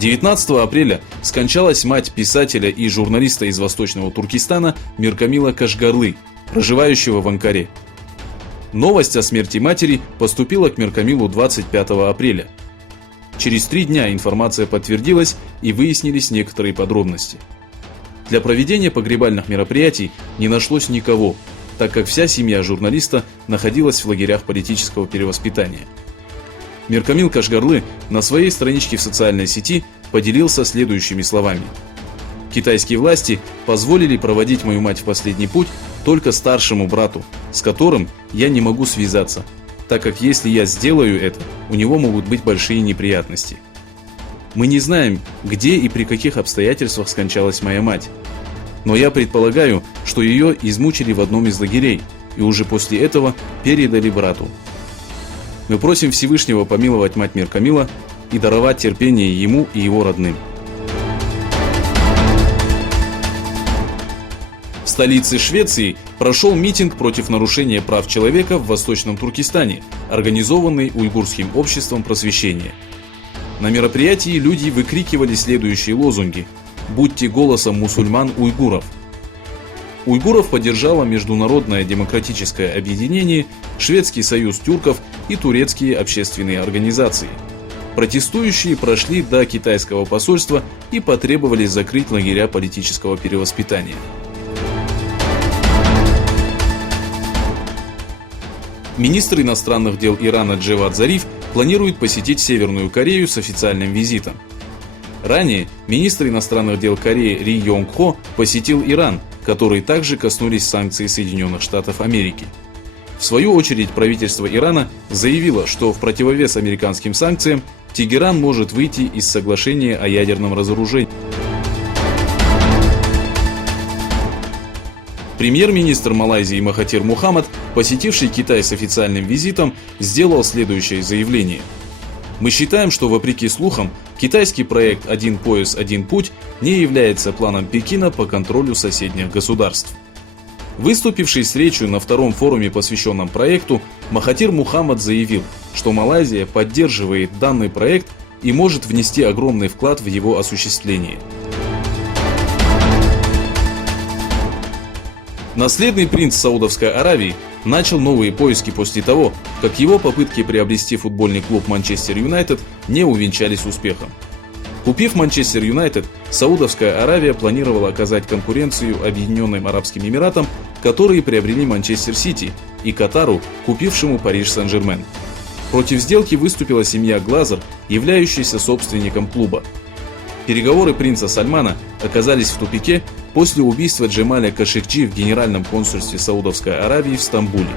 19 апреля скончалась мать писателя и журналиста из Восточного Туркестана Миркамила Кашгарлы, проживающего в Анкаре. Новость о смерти матери поступила к Миркамилу 25 апреля. Через 3 дня информация подтвердилась и выяснились некоторые подробности. Для проведения погребальных мероприятий не нашлось никого, так как вся семья журналиста находилась в лагерях политического перевоспитания. Миркамил Кашгарлы на своей страничке в социальной сети поделился следующими словами. «Китайские власти позволили проводить мою мать в последний путь только старшему брату, с которым я не могу связаться, так как если я сделаю это, у него могут быть большие неприятности. Мы не знаем, где и при каких обстоятельствах скончалась моя мать, но я предполагаю, что ее измучили в одном из лагерей и уже после этого передали брату. Мы просим Всевышнего помиловать мать Миркамила и даровать терпение ему и его родным». В столице Швеции прошел митинг против нарушения прав человека в Восточном Туркестане, организованный уйгурским обществом просвещения. На мероприятии люди выкрикивали следующие лозунги: «Будьте голосом мусульман-уйгуров». Уйгуров поддержало Международное демократическое объединение, Шведский союз тюрков и турецкие общественные организации. Протестующие прошли до китайского посольства и потребовали закрыть лагеря политического перевоспитания. Министр иностранных дел Ирана Джавад Зариф планирует посетить Северную Корею с официальным визитом. Ранее министр иностранных дел Кореи Ри Йонг Хо посетил Иран, которые также коснулись санкций Соединенных Штатов Америки. В свою очередь правительство Ирана заявило, что в противовес американским санкциям Тегеран может выйти из соглашения о ядерном разоружении. Премьер-министр Малайзии Махатир Мухаммад, посетивший Китай с официальным визитом, сделал следующее заявление. «Мы считаем, что вопреки слухам, китайский проект «Один пояс, один путь» не является планом Пекина по контролю соседних государств». Выступивший с речью на втором форуме, посвященном проекту, Махатир Мухаммад заявил, что Малайзия поддерживает данный проект и может внести огромный вклад в его осуществление. Наследный принц Саудовской Аравии начал новые поиски после того, как его попытки приобрести футбольный клуб Манчестер Юнайтед не увенчались успехом. Купив Манчестер Юнайтед, Саудовская Аравия планировала оказать конкуренцию Объединенным Арабским Эмиратам, которые приобрели Манчестер Сити, и Катару, купившему Париж Сен-Жермен. Против сделки выступила семья Глазер, являющаяся собственником клуба. Переговоры принца Сальмана оказались в тупике после убийства Джемаля Кашикджи в Генеральном консульстве Саудовской Аравии в Стамбуле.